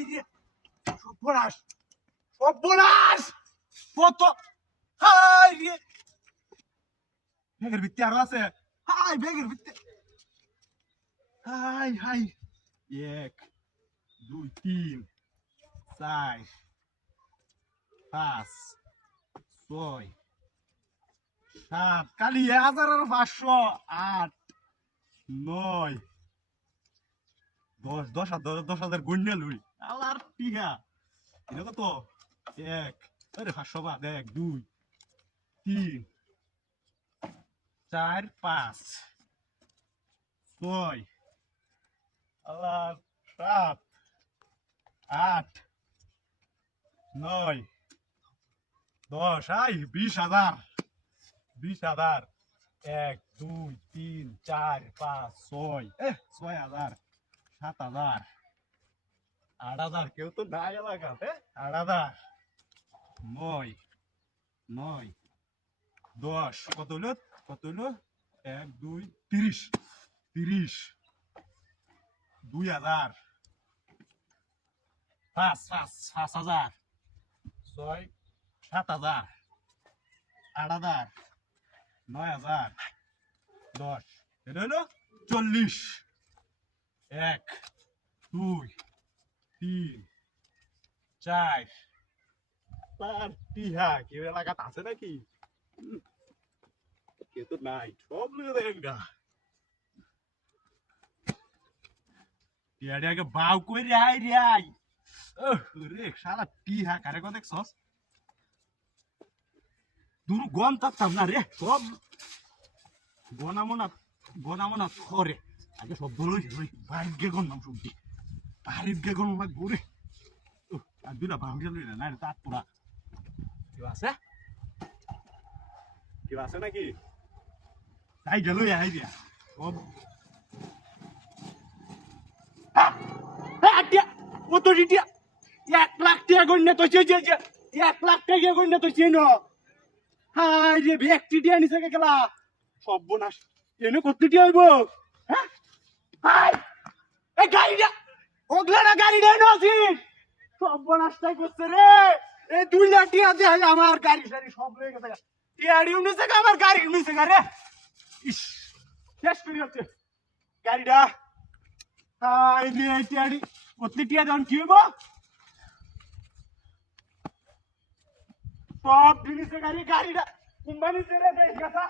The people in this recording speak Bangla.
হাই রে সর্বনাশ সর্বনাশ কত হাই রে ব্যাগের ভিতরে আরো আছে হাই ব্যাগের ভিতরে হাই হাই 1 2 3 4 5 6 7 কালি 1500 8 9 10,000 গুণে লুই আলার টিহা এটা কত 1 আরে 500 বাদ 1 2 3 4 5 6 আলার 7 8 9 10 আই 20,000 20,000 1 2 3 4 5 6 6,000 7,000 8,000 কেউ তো নাই এলাকাতে 8,000 9 9 10 কত হলো 1 2 30 30 2,000 5,000 6 7,000 8,000 9,000 10 এটা হলো 40 1 2 3 4 5 টিহা কেউ এলাকাতে আছে নাকি কেউ তো নাই সব লোক দেখেন গা টিয়াডি আগে বাউ কই রে আই রে শালা টিহা কারে কো দেখছস দূর গম তাতাম না রে সব বনামনা করে আগে সব বলই বাড়ির গে গন নাম সবজি বাড়ির গে গন লাগ ঘুরে আর দুলা বাউরি লই না রে তাত পুরা কি আছে নাকি তাই গেল আই দিয়া সব কত টিয়া 1 লাখ টাকা গন্যা তো যে 1 লাখ টাকা গন্যা তো চেন হাই রে ব্যক্তি টিয়া নিছে গেলা সর্বনাশ এনে কত টিয়া হইব হ্যাঁ হাই এই গাড়িটা ওগলা না গাড়িটা নছি সর্বনাশটাই করছে রে এই 2 লাখ টিয়া দে আমার গাড়ি সারি সব লয়ে গেছে টিয়াড়ি নিছে আমার গাড়ি নিছে রে ইস শেষ করে হচ্ছে গাড়িটা হাই রে টিয়াড়ি কত টিয়া দাম কি হইব সব জিনিসে গাড়িটা কোম্পানি ছেড়ে দেয় গেছা